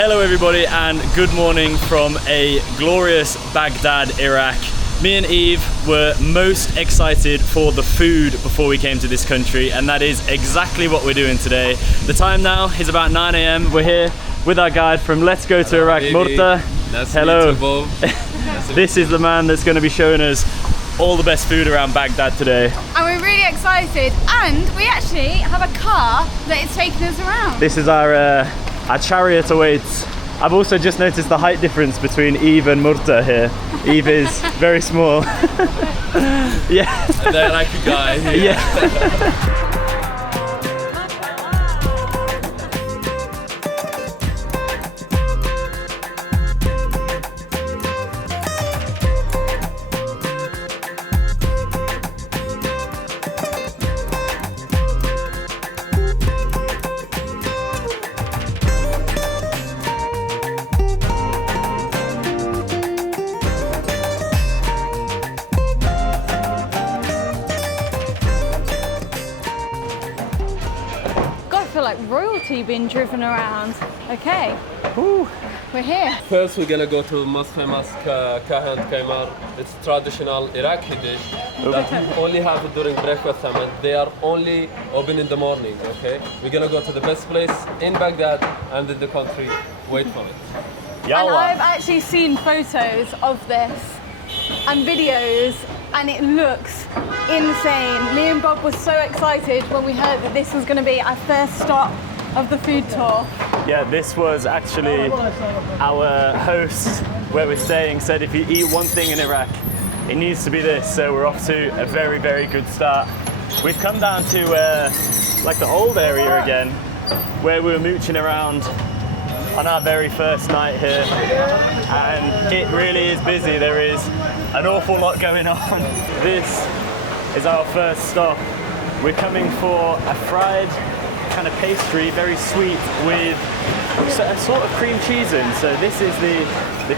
Hello everybody and good morning from a glorious Baghdad, Iraq. Me and Eve were most excited for the food before we came to this country, and that is exactly what we're doing today. The time now is about 9 a.m. We're here with our guide from Let's Go to Iraq, Murtda. Hello. This is the man that's going to be showing us all the best food around Baghdad today. And we're really excited, and we actually have a car that is taking us around. This is our chariot awaits. I've also just noticed the height difference between Eve and Murtda here. Eve is very small. Yeah. And they're like a guy. Yeah. Like royalty being driven around. Okay. Woo. We're here. First we're gonna go to the most famous Kahi Geymer. It's traditional Iraqi dish that we only have it during breakfast time, and they are only open in the morning, okay? We're gonna go to the best place in Baghdad and in the country. Wait for it. And I've actually seen photos of this and videos, and it looks insane. Me and Bob were so excited when we heard that this was going to be our first stop of the food tour. Yeah, this was actually our host where we're staying said if you eat one thing in Iraq, it needs to be this. So we're off to a very, very good start. We've come down to like the old area again, where we were mooching around on our very first night here, and it really is busy. There is an awful lot going on. This is our first stop. We're coming for a fried kind of pastry, very sweet, with a sort of cream cheese in. So this is the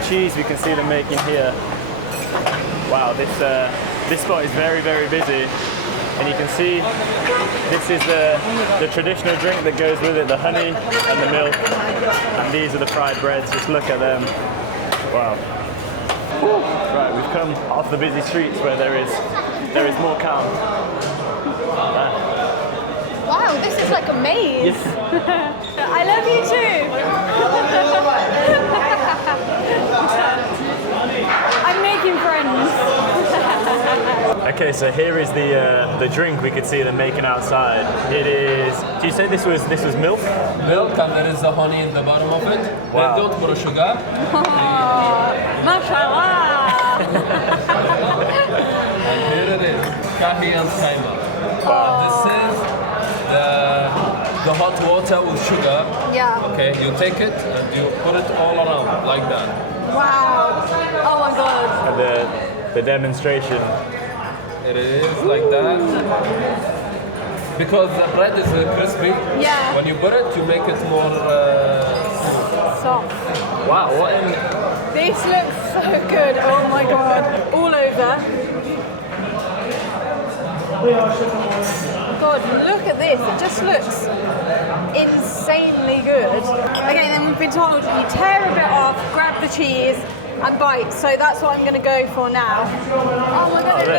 cheese we can see them making here. Wow, this spot is very, very busy. And you can see this is the traditional drink that goes with it, the honey and the milk. And these are the fried breads, just look at them. Wow. Right, we've come off the busy streets where there is more calm. Wow, this is like a maze. Yes. I love you too. I'm making friends. Okay, so here is the drink we could see them making outside. It is. Do you say this was milk? Milk, and there is the honey in the bottom of it. Wow. They don't put sugar. Mashallah. And here it is, Kahi Geymer. This is the hot water with sugar. Yeah. Okay, you take it and you put it all around like that. Wow. Oh my God. And the demonstration. It is like that. Because the bread is crispy. Yeah. When you put it, you make it more Soft. Wow, what in? This looks so good. Oh my God. All over. God, look at this. It just looks insanely good. Okay, then we've been told you tear a bit off, grab the cheese, and bite. So that's what I'm going to go for now. Oh my God, it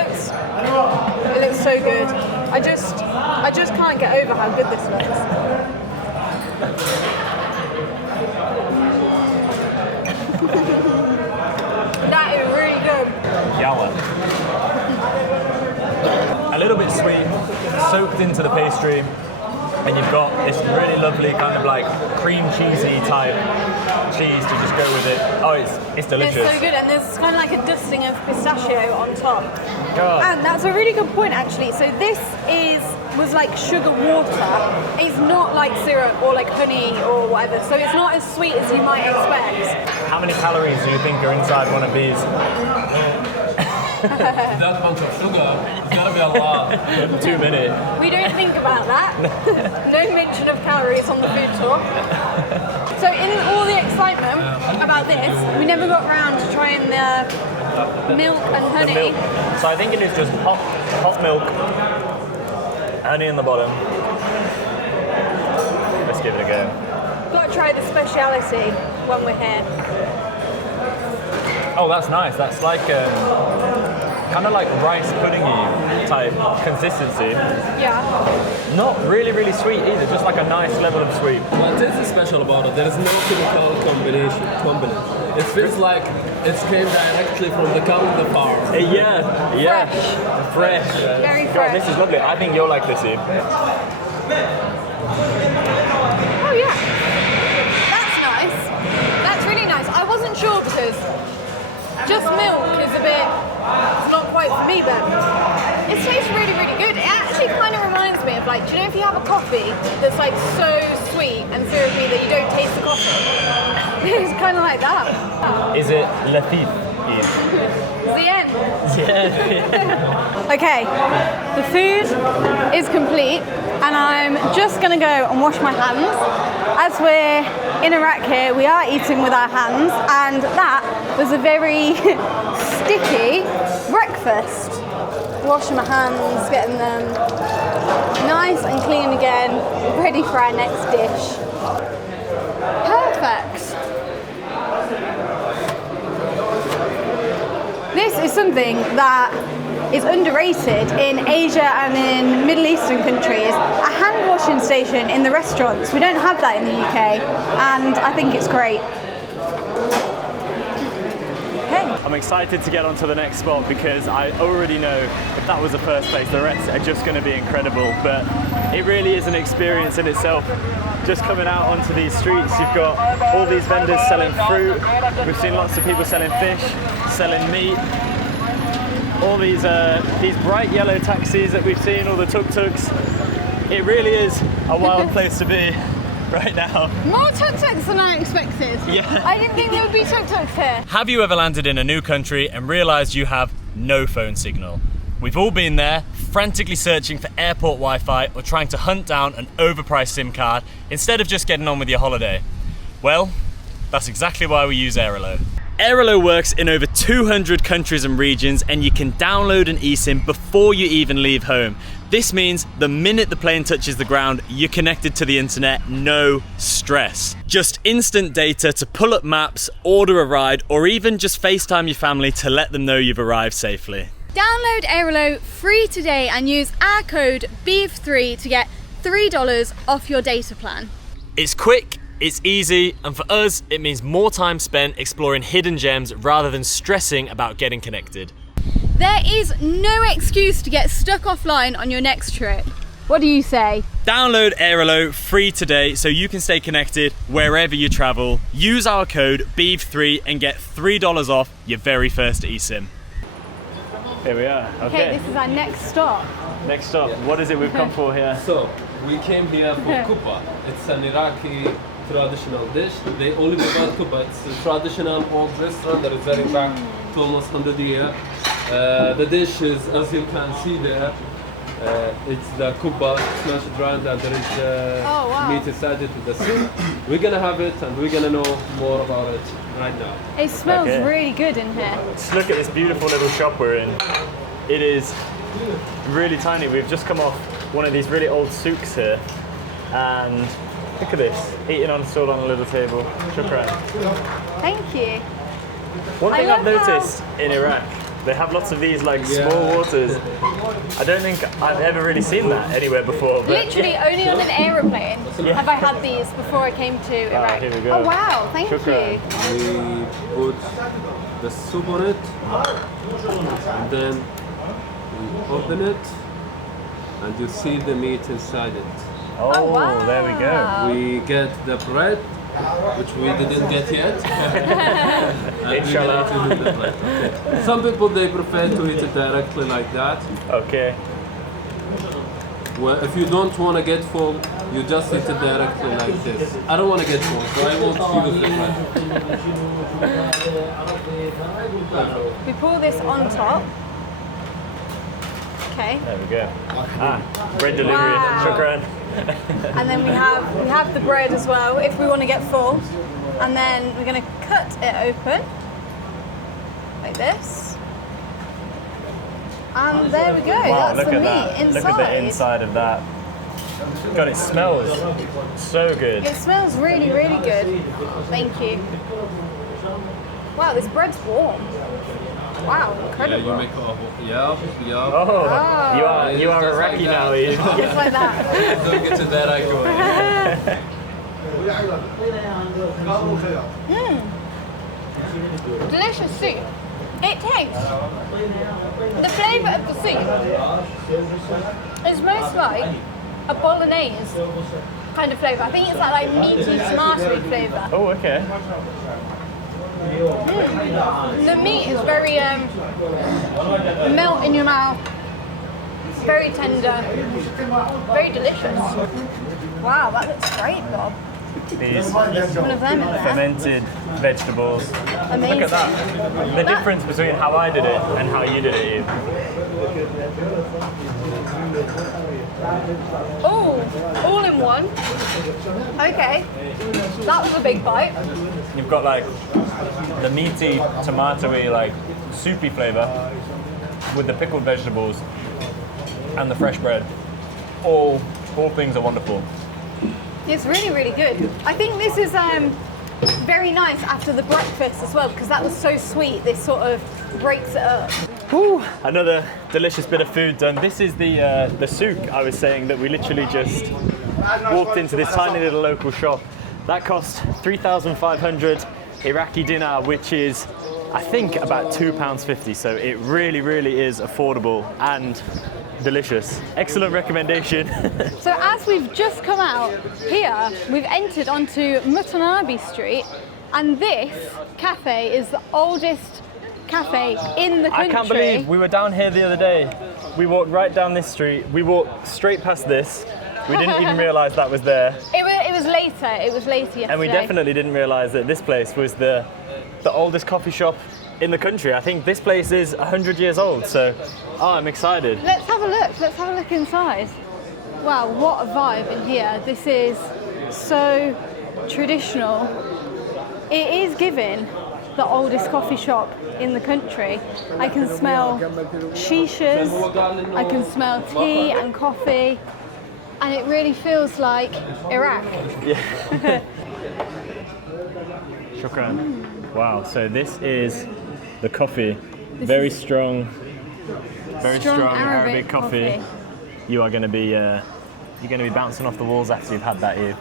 looks so good. I just can't get over how good this looks. That is really good. Yalla. A little bit sweet, soaked into the pastry, and you've got this really lovely kind of like cream cheesy type cheese to just go with it. Oh, it's delicious. It's so good, and there's kind of like a dusting of pistachio on top. God. And that's a really good point, actually. So this was like sugar water. It's not like syrup or like honey or whatever. So it's not as sweet as you might expect. How many calories do you think are inside one of these? that bunch of sugar, it's gotta be a lot. Too many. We don't think about that. No mention of calories on the food tour. So in all the excitement about this, we never got around to trying the milk and honey. So I think it is just hot milk, honey in the bottom. Let's give it a go. Got try the speciality when we're here. Oh, that's nice. That's like kind of like rice puddingy type consistency. Yeah. Not really, really sweet either. Just like a nice level of sweet. What is special about it? There is no chemical combination. It feels like it came directly from the cow in the farm. Yeah. Fresh. Very God, fresh. this is lovely. I think you'll like this, Eve. Oh yeah. That's nice. That's really nice. I wasn't sure because just milk is a bit, it's not quite for me, but it tastes really, really good. It actually kind of reminds me of like, do you know if you have a coffee that's like so sweet and syrupy that you don't taste the coffee? It's kind of like that. Is it latif, Eve? It's the end. Yeah. Okay, the food is complete and I'm just gonna go and wash my hands. As we're in Iraq here, we are eating with our hands and that was a very sticky breakfast. Washing my hands, getting them nice and clean again, ready for our next dish. Perfect. This is something that is underrated in Asia and in Middle Eastern countries. A hand washing station in the restaurants. We don't have that in the UK and I think it's great. Okay. I'm excited to get on to the next spot because I already know if that was the first place, the rest are just going to be incredible. But it really is an experience in itself. Just coming out onto these streets, you've got all these vendors selling fruit. We've seen lots of people selling fish, selling meat. All these bright yellow taxis that we've seen, all the tuk-tuks. It really is a wild place to be right now. More tuk-tuks than I expected. Yeah. I didn't think there would be tuk-tuks here. Have you ever landed in a new country and realised you have no phone signal? We've all been there, frantically searching for airport Wi-Fi or trying to hunt down an overpriced SIM card instead of just getting on with your holiday. Well, that's exactly why we use Airalo. Airalo works in over 200 countries and regions and you can download an eSIM before you even leave home. This means the minute the plane touches the ground, you're connected to the internet, no stress. Just instant data to pull up maps, order a ride, or even just FaceTime your family to let them know you've arrived safely. Download Airalo free today and use our code BEEF3 to get $3 off your data plan. It's quick, it's easy, and for us, it means more time spent exploring hidden gems rather than stressing about getting connected. There is no excuse to get stuck offline on your next trip. What do you say? Download Airalo free today so you can stay connected wherever you travel. Use our code BEEF3 and get $3 off your very first eSIM. Here we are. Okay, this is our next stop. Next stop. Yeah. What is it we've come for here? So, we came here for Kubba. It's an Iraqi traditional dish. They only provide Kubba. It's a traditional old restaurant that is dating back to almost 100 years. The dish is, as you can see there, it's the Kubba smashed round and there is meat inside it with the soup. We're gonna have it and we're gonna know more about it right now. It smells really good in here. Just look at this beautiful little shop we're in. It is really tiny. We've just come off one of these really old souks here and look at this, eating stored on a little table. Shukran. Thank you. One thing I've noticed in Iraq, they have lots of these like small waters. I don't think I've ever really seen that anywhere before. But literally only on an aeroplane have I had these before I came to Iraq. Here we go. Oh wow, thank you. We put the soup on it and then we open it and you see the meat inside it. Oh, wow. There we go. We get the bread, which we didn't get yet. And Inshallah. we're gonna eat it with the bread. Okay. Some people they prefer to eat it directly like that. Okay. Well, if you don't want to get full, you just eat it directly like this. I don't want to get full, so I won't use the bread. We pour this on top. Okay. There we go. Bread delivery. Wow. Shukran. And then we have the bread as well if we want to get full. And then we're going to cut it open like this. And there we go. Wow, That's look the at meat that. inside. Look at the inside of that. God, it smells so good. It smells really, really good. Thank you. Wow, this bread's warm. Wow, incredible. Yeah, you make yeah. Oh, you are Iraqi now, Eve. Just like that. Don't get to that icon. Delicious soup. It tastes. The flavour of the soup is most like a bolognese kind of flavour. I think it's that like meaty, tomatoey flavour. Oh, okay. The meat is very melt in your mouth, very tender, very delicious. Wow, that looks great, Bob. These One of them in there. fermented vegetables. Amazing. Look at that. The difference between how I did it and how you did it, Eve. Oh, all in one. Okay, that was a big bite. You've got like the meaty, tomatoey, like soupy flavour with the pickled vegetables and the fresh bread. All things are wonderful. It's really, really good. I think this is very nice after the breakfast as well, because that was so sweet. This sort of breaks it up. Whew, another delicious bit of food done. This is the souk I was saying that we literally just walked into this tiny little local shop. That cost 3,500 Iraqi dinar, which is, I think, about £2.50. So it really, really is affordable and delicious. Excellent recommendation. So as we've just come out here, we've entered onto Mutanabi Street, and this cafe is the oldest cafe in the country. I can't believe we were down here the other day. We walked right down this street. We walked straight past this. We didn't even realise that was there. It was later. It was later yesterday. And we definitely didn't realise that this place was the oldest coffee shop in the country. I think this place is 100 years old, so I'm excited. Let's have a look. Let's have a look inside. Wow, what a vibe in here. This is so traditional. It is giving the oldest coffee shop in the country. I can smell shishas, I can smell tea and coffee, and it really feels like Iraq. Yeah. Shukran. Wow, so this is the coffee. Very strong Arabic coffee. You are going to be you're going to be bouncing off the walls after you've had that, Eve.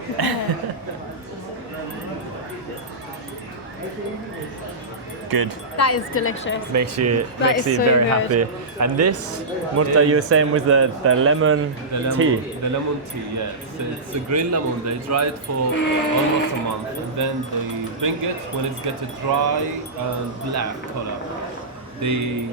Good. That is delicious. Makes you That makes is you so very good. happy. And this, Murtda, you were saying was the lemon tea. The lemon tea, yes. It's a green lemon. They dry it for almost a month, and then they bring it when it's getting dry and black color. They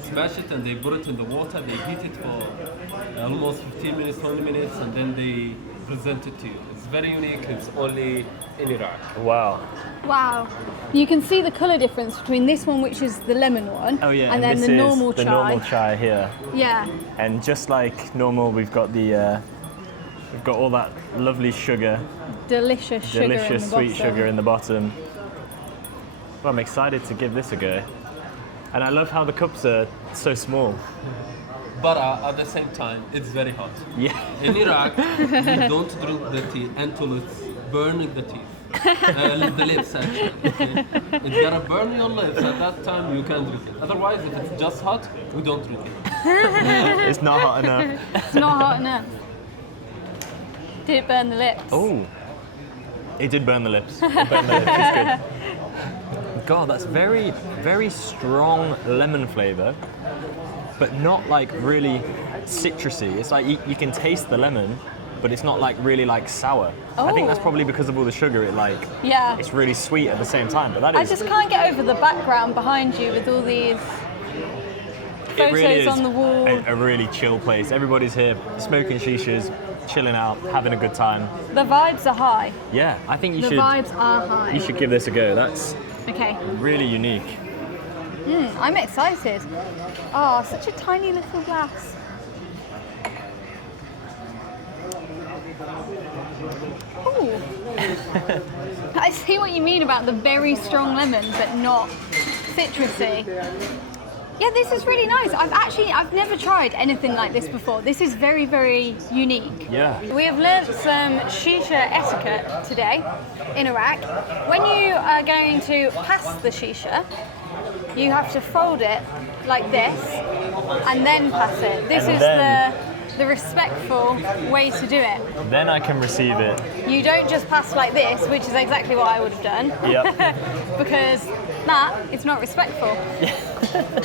smash it and they put it in the water. They heat it for almost 15 minutes, 20 minutes, and then they present it to you. It's very unique. It's only in Iraq. Wow. Wow. You can see the colour difference between this one, which is the lemon one, Oh yeah. and then this the is normal the chai. normal chai here. Yeah. And just like normal, we've got all that lovely sugar, Delicious sugar in the delicious sweet bottom. sugar in the bottom. Well, I'm excited to give this a go. And I love how the cups are so small. But at the same time, it's very hot. Yeah. In Iraq, you don't drink the tea until it's burning the teeth. The lips, actually. Okay? It's gonna burn your lips. At that time, you can drink it. Otherwise, if it's just hot, we don't drink it. It's not hot enough. It's not hot enough. Did it burn the lips? Oh, it did burn the lips. It burned the lips. It's good. God, that's very, very strong lemon flavour, but not like really citrusy. It's like you can taste the lemon, but it's not like really like sour. I think that's Oh. probably because of all the sugar. Yeah. It's really sweet at the same time. But that I is just can't get over the background behind you with all these it photos really is on the wall. a really chill place. Everybody's here smoking shishas, chilling out, having a good time. The vibes are high. Yeah, I think The vibes are high. you should give this a go. That's Okay. really unique. I'm excited. Oh, such a tiny little glass. Ooh. I see what you mean about the very strong lemon, but not citrusy. Yeah, this is really nice. I've never tried anything like this before. This is very, very unique. Yeah. We have learnt some shisha etiquette today in Iraq. When you are going to pass the shisha, you have to fold it like this and then pass it. This And is then- the respectful way to do it. Then I can receive it. You don't just pass like this, which is exactly what I would have done. Yep. Because it's not respectful.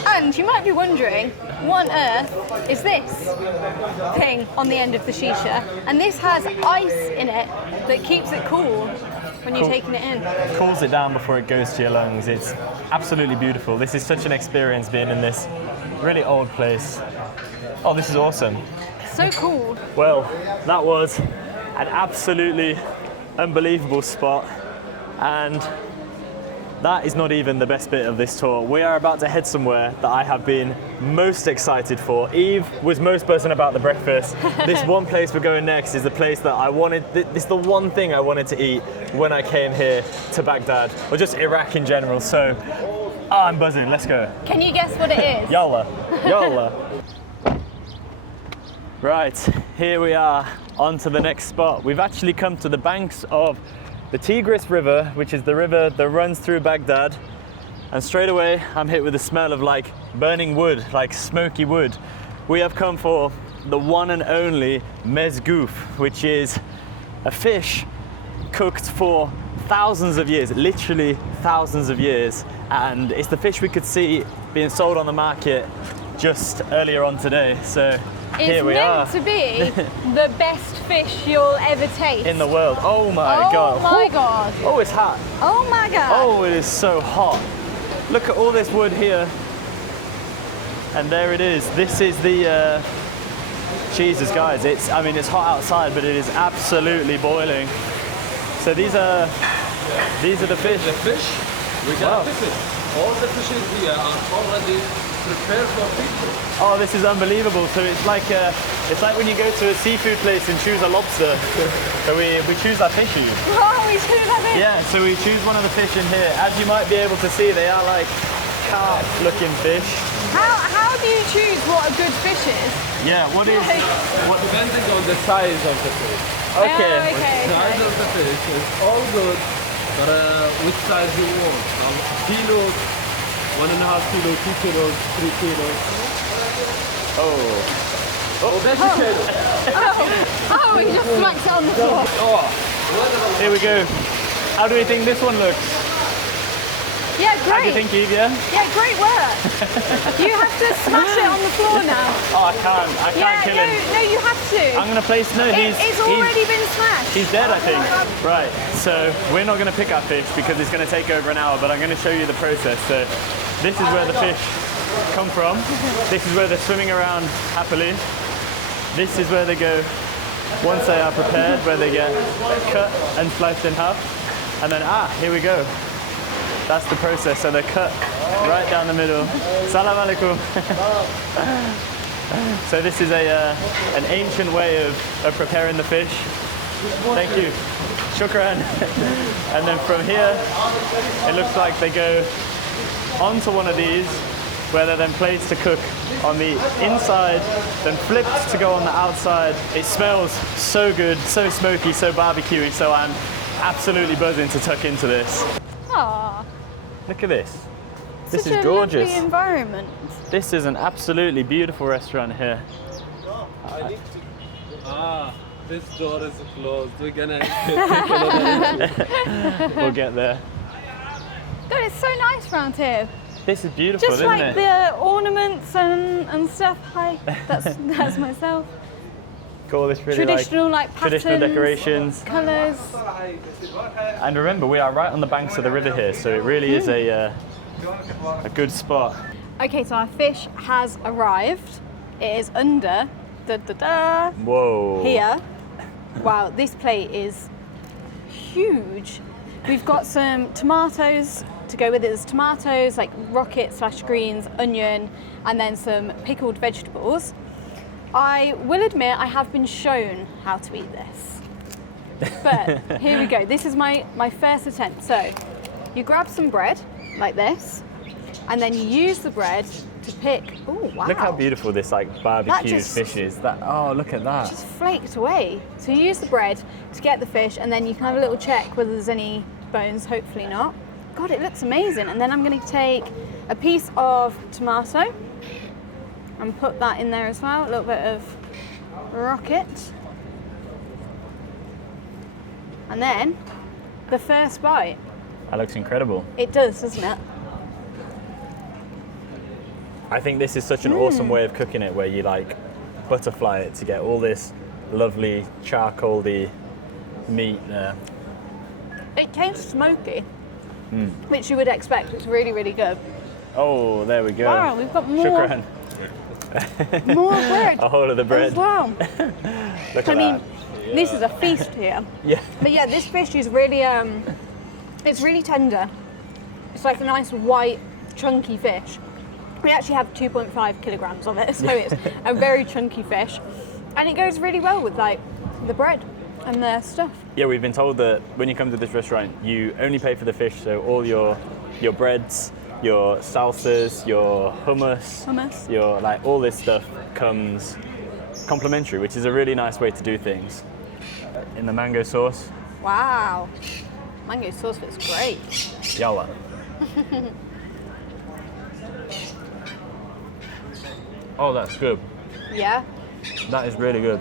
And you might be wondering, what on earth is this thing on the end of the shisha? And this has ice in it that keeps it cool when you're Cool. taking it in. Cools it down before it goes to your lungs. It's absolutely beautiful. This is such an experience being in this really old place. Oh, this is awesome. So cool. Well, that was an absolutely unbelievable spot, and that is not even the best bit of this tour. We are about to head somewhere that I have been most excited for. Eve was most buzzing about the breakfast. This one place we're going next is the place that I wanted, this is the one thing I wanted to eat when I came here to Baghdad, or just Iraq in general, so I'm buzzing, let's go. Can you guess what it is? Yalla, yalla. Right, here we are, on to the next spot. We've actually come to the banks of the Tigres River, which is the river that runs through Baghdad. And straight away, I'm hit with the smell of like burning wood, like smoky wood. We have come for the one and only Mesguf, which is a fish cooked for thousands of years, literally thousands of years. And it's the fish we could see being sold on the market just earlier on today. So here we are. It's meant to be the best fish you'll ever taste. In the world. Oh my God. Oh my God. Oh, it's hot. Oh my God. Oh, it is so hot. Look at all this wood here. And there it is. This is the, Jesus guys, it's hot outside, but it is absolutely boiling. So these are the fish. The fish, we got fish. All the fishes here are already prepared for people. Oh, this is unbelievable. So it's like when you go to a seafood place and choose a lobster. So we choose our fish. Oh, we choose that fish. Yeah, so we choose one of the fish in here. As you might be able to see, they are like carp-looking fish. How do you choose what a good fish is? Yeah, what Depending on the size of the fish. Okay. The size of the fish is all good, but which size you want? Kilos, 1.5 kilo, 2 kilos, 3 kilos. Oh, That's a kilo. Oh, he just smacks it on the floor. here we go. How do we think this one looks? Yeah, How do you great. think, Eve? Yeah? Yeah, great work. You have to smash it on the floor now. Oh, I can't kill him. No, you have to. I'm gonna place. No, It's already been smashed. He's dead, I think. Right, so we're not going to pick our fish because it's going to take over an hour, but I'm going to show you the process. So this is where the fish come from. This is where they're swimming around happily. This is where they go once they are prepared, where they get cut and sliced in half. And then, here we go. That's the process. So they're cut right down the middle. Salam alaikum. So this is an ancient way of preparing the fish. Thank you. Shukran. And then from here, it looks like they go onto one of these, where they're then placed to cook on the inside, then flipped to go on the outside. It smells so good, so smoky, so barbecuey, so I'm absolutely buzzing to tuck into this. Aww. Look at this. This Such is a gorgeous. lovely environment. This is an absolutely beautiful restaurant here. I need to. This door is closed. We're gonna take another. We'll get there. God, it's so nice around here. This is beautiful, Just isn't like it? the ornaments and stuff. Hi, that's myself. Got all this really Traditional like patterns, traditional decorations. colours. And remember, we are right on the banks of the river here, so it really is a good spot. Okay, so our fish has arrived. It is under Whoa. here. Wow, this plate is huge. We've got some tomatoes to go with it. There's tomatoes, like rocket/greens, onion, and then some pickled vegetables. I will admit I have been shown how to eat this. But here we go. This is my first attempt. So you grab some bread like this, and then you use the bread to pick. Oh wow! Look how beautiful this like barbecued just- fish is. Oh, look at that. Just flaked away. So you use the bread to get the fish, and then you can have a little check whether there's any bones. Hopefully not. God, it looks amazing. And then I'm going to take a piece of tomato and put that in there as well. A little bit of rocket. And then the first bite. That looks incredible. It does, doesn't it? I think this is such an awesome way of cooking it, where you like butterfly it to get all this lovely charcoaly meat there. It tastes smoky, which you would expect. It's really, really good. Oh, there we go. Wow, we've got more. Shukran. More bread. A whole of the bread. As well. Look I at mean, that. this is a feast here. Yeah. But yeah, this fish is really, it's really tender. It's like a nice white, chunky fish. We actually have 2.5 kilograms of it, so it's a very chunky fish. And it goes really well with like the bread and the stuff. Yeah, we've been told that when you come to this restaurant, you only pay for the fish, so all your breads, your salsas, your hummus, your like all this stuff comes complimentary, which is a really nice way to do things. In the mango sauce. Wow. Mango sauce looks great. Yalla. Oh, that's good. Yeah. That is really good.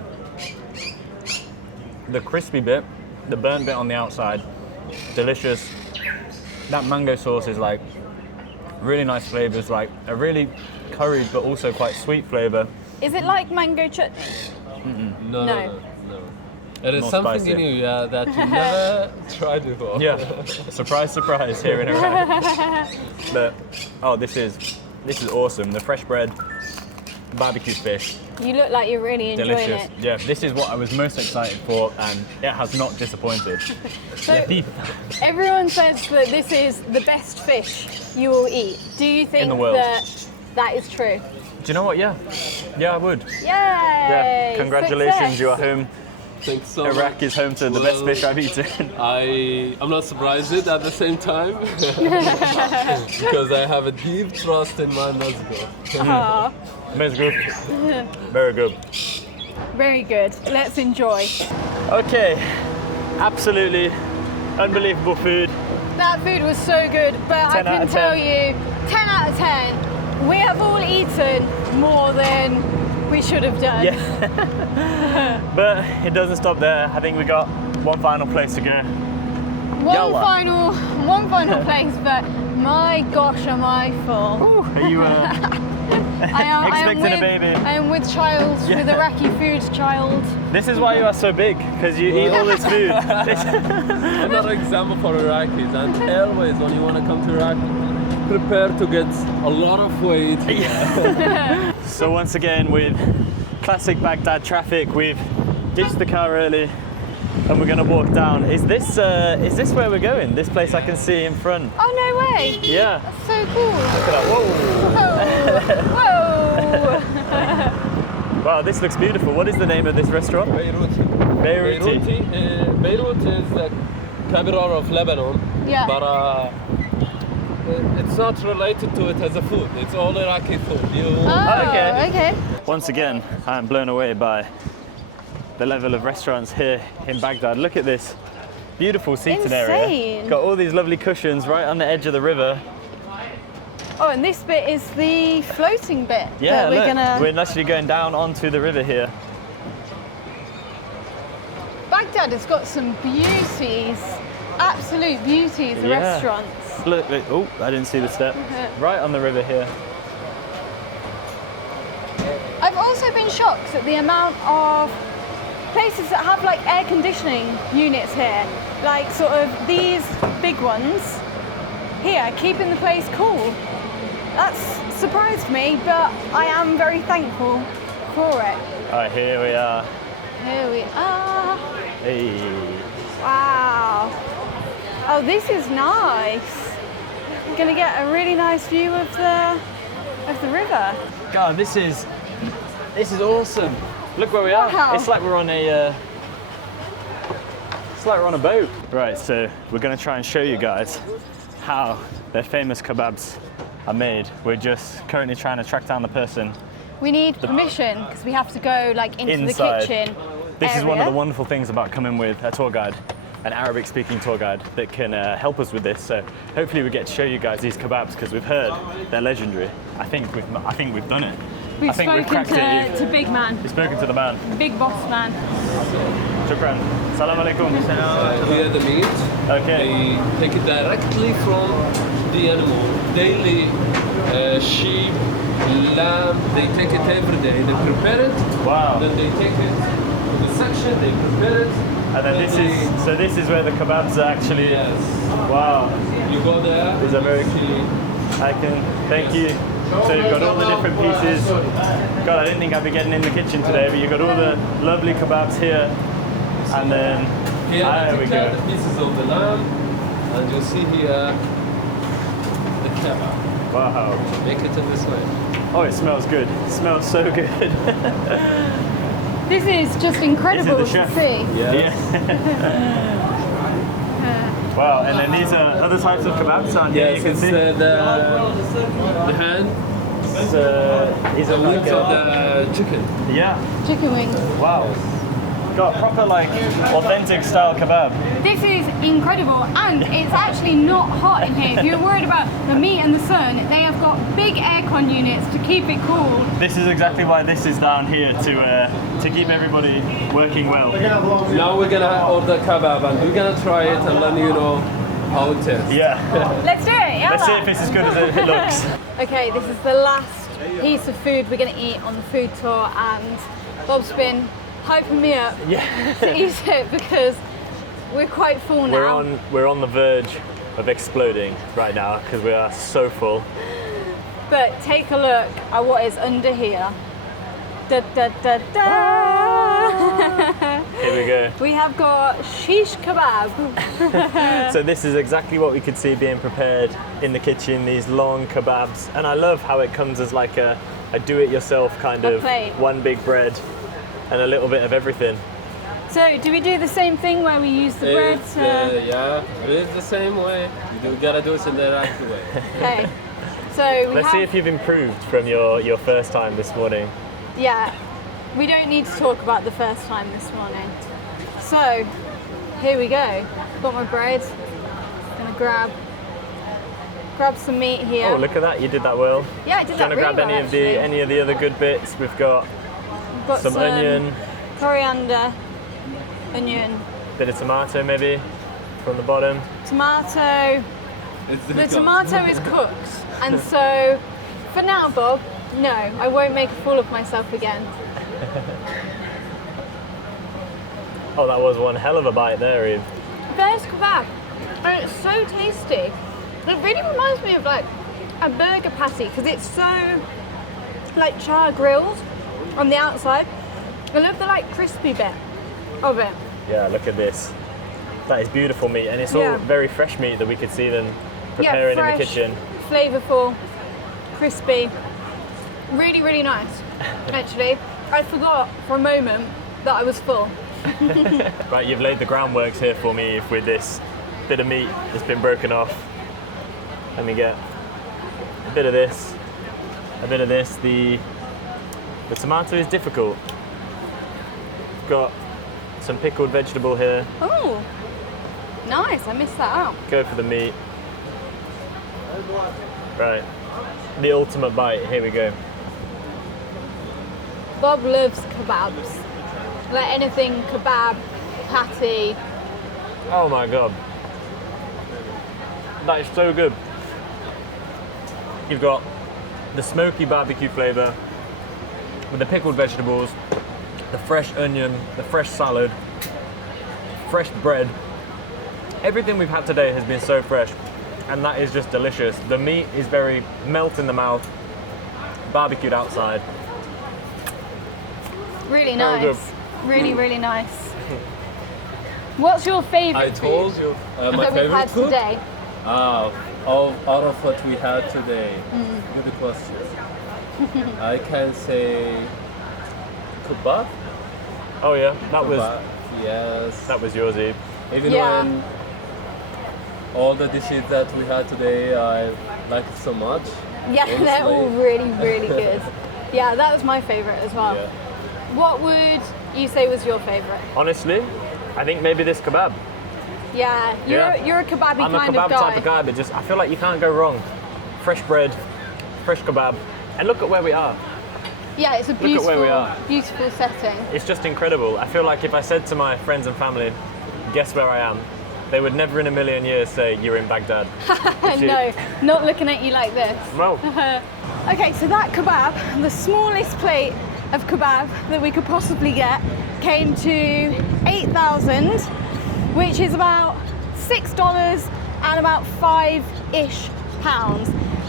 The crispy bit, the burnt bit on the outside, delicious. That mango sauce is like really nice flavors, like a really curried but also quite sweet flavor. Is it like mango chutney? No. It is More something spicy. in you, that you never tried before. Yeah, surprise, surprise here in Iraq. But oh, this is awesome. The fresh bread, barbecued fish, You look like you're really enjoying delicious. it. Yeah, this is what I was most excited for, and it has not disappointed. So everyone says that this is the best fish you will eat. Do you think In the world. that is true? Do you know what? Yeah, I would. Yay! Yeah, congratulations, Success. you are home. Thanks so much. Iraq is home to the best fish I've eaten. I'm not surprised at the same time because I have a deep trust in my Mesguf. Aw, Mesguf, very good. very good. Let's enjoy. Okay, absolutely unbelievable food. That food was so good, but I 10 out can of tell 10. you, 10 out of 10. We have all eaten more than we should have done. Yeah. But it doesn't stop there. I think we got one final place to go. Yalla. One final place, but my gosh, am I full. Are you expecting a baby? I am with child, Yeah. with Iraqi food child. This is why you are so big, because you eat all this food. Another example for Iraqis, and always when you want to come to Iraq, prepare to get a lot of weight. So once again, with classic Baghdad traffic, we've ditched the car early and we're going to walk down. Is this where we're going? This place I can see in front. Oh, no way. Yeah. That's so cool. Look at that. Whoa. Whoa. Wow, this looks beautiful. What is the name of this restaurant? Beiruti. Beirut is the capital of Lebanon, Yeah. but it's not related to it as a food. It's all Iraqi food. Oh, okay. Once again, I'm blown away by the level of restaurants here in Baghdad. Look at this beautiful seating area. Insane. Got all these lovely cushions right on the edge of the river. Oh, and this bit is the floating bit. Yeah, that we're look, gonna. we're actually going down onto the river here. Baghdad has got some beauties, absolute beauties. The Yeah. restaurants. Look, oh, I didn't see the step. Right on the river here. I've also been shocked at the amount of places that have like air conditioning units here, like sort of these big ones here, keeping the place cool. That's surprised me, but I am very thankful for it. All right, here we are. Here we are. Hey. Wow. Oh, this is nice. You're gonna get a really nice view of the river. God, this is awesome. Look where we Wow. are. It's like we're on a Right, so we're gonna try and show you guys how their famous kebabs are made. We're just currently trying to track down the person We need permission because we have to go like into inside. the kitchen. This is one of area. the wonderful things about coming with a tour guide, an Arabic-speaking tour guide that can help us with this. So hopefully we get to show you guys these kebabs because we've heard they're legendary. I think we've done it. We've I think we've spoken cracked it. to big man, We've spoken to the man. big boss man. Shukran. Salam alaikum. Here the meat. Okay. They take it directly from the animal. Daily sheep, lamb, they take it every day. They prepare it. Wow. Then they take it to the section, they prepare it. And then this is where the kebabs are actually. Yes. Wow. You go there. These are very see. Thank you. So you've got all the different pieces. God, I didn't think I'd be getting in the kitchen today, but you've got all the lovely kebabs here. And then, Here there we the go. pieces of the lamb, and you see here the kebab. Wow. Make it in this way. Oh, it smells good. It smells so good. This is just incredible This is the to chef. see. Yeah. Wow, and then these are other types of kebabs on here. Yes, You can it's see. the hand, These are the wings like of the chicken. yeah. Chicken wings. Wow. Got proper like authentic style kebab. This is incredible, and it's actually not hot in here. If you're worried about the meat and the sun, they have got big aircon units to keep it cool. This is exactly why this is down here to keep everybody working well. Now we're gonna order kebab and we're gonna try it and let you know how it tastes. Yeah. Let's do it, yeah. Let's see if it's as good as it looks. Okay, this is the last piece of food we're going to eat on the food tour, and Bob's been hyping me up Yeah. to eat it because we're quite full now. We're on the verge of exploding right now because we are so full. But take a look at what is under here. Da, da, da, da. Here we go. We have got shish kebab. So this is exactly what we could see being prepared in the kitchen, these long kebabs. And I love how it comes as like a do-it-yourself kind A of plate. one big bread and a little bit of everything. So do we do the same thing where we use the bread It's, to... yeah, it is the same way. You gotta do it in the right way. Okay. So Let's see if you've improved from your first time this morning. Yeah, we don't need to talk about the first time this morning. So, here we go. Got my bread. Gonna grab some meat here. Oh, look at that! You did that well. Yeah, I did Do you that want to really grab well, actually. any of the other good bits? We've got Got some onion, coriander, onion, bit of tomato maybe from the bottom. tomato. It's The difficult. tomato is cooked, and so for now, Bob, no, I won't make a fool of myself again. Oh, that was one hell of a bite there, Eve. There's kebab, and it's so tasty. It really reminds me of like a burger patty because it's so like char grilled on the outside. I love the like crispy bit of it. Yeah, look at this. That is beautiful meat, and it's all Yeah. very fresh meat that we could see them preparing in the kitchen. Flavourful, crispy, really, really nice. Actually, I forgot for a moment that I was full. Right, you've laid the groundworks here for me with this bit of meat that's been broken off. Let me get a bit of this, a bit of this. The tomato is difficult. Got some pickled vegetable here. Oh, nice! I missed that out. Go for the meat. Right, the ultimate bite. Here we go. Bob loves kebabs. Like anything kebab, patty. Oh my god, that is so good. You've got the smoky barbecue flavour with the pickled vegetables, the fresh onion, the fresh salad, fresh bread. Everything we've had today has been so fresh, and that is just delicious. The meat is very melt in the mouth, barbecued outside. Really Very good. nice. Really, really nice. What's your favourite I told you my that we've favorite had food. today? Out of what we had today. Good question. I can say Kubba. Oh yeah, that was Yes. yours, Eve. Even Yeah. when all the dishes that we had today, I like it so much. Yeah, they're all honestly. really, really good. Yeah, that was my favourite as well. Yeah. What would you say was your favourite? Honestly, I think maybe this kebab. Yeah, you're a kebabby I'm a kind kebab of guy. type of guy, but just I feel like you can't go wrong. Fresh bread, fresh kebab, and look at where we are. Yeah, it's a at where we are. beautiful setting. It's just incredible. I feel like if I said to my friends and family, guess where I am, they would never in a million years say you're in Baghdad. No, not looking at you like this. Well, Okay, so that kebab, the smallest plate of kebab that we could possibly get, came to 8,000, which is about $6 and about £5-ish.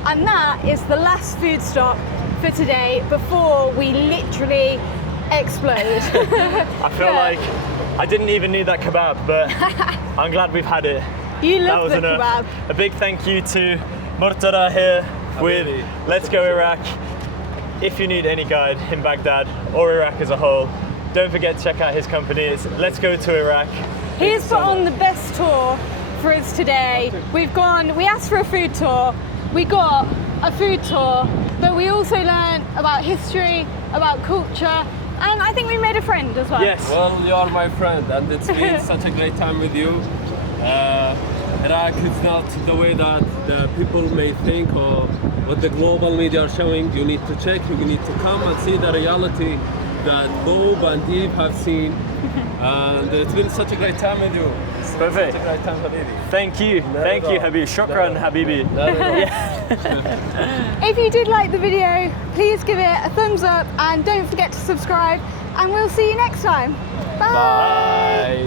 And that is the last food stop for today before we literally explode. I feel like I didn't even need that kebab, but I'm glad we've had it. You That love was the enough. kebab. A big thank you to Murtda here with Let's Go Iraq. If you need any guide in Baghdad or Iraq as a whole, don't forget to check out his company. It's Let's Go to Iraq. He's put on the best tour for us today. We asked for a food tour, we got a food tour, but we also learned about history, about culture, and I think we made a friend as well. Yes. Well, you are my friend, and it's been such a great time with you. Iraq is not the way that the people may think or what the global media are showing. You need to check, you need to come and see the reality that Bob and Eve have seen. And it's been such a great time with you. Perfect. Such a great time, Habibi. Thank you, Habib. Shukran, Habibi. If you did like the video, please give it a thumbs up and don't forget to subscribe, and we'll see you next time. Bye. Bye.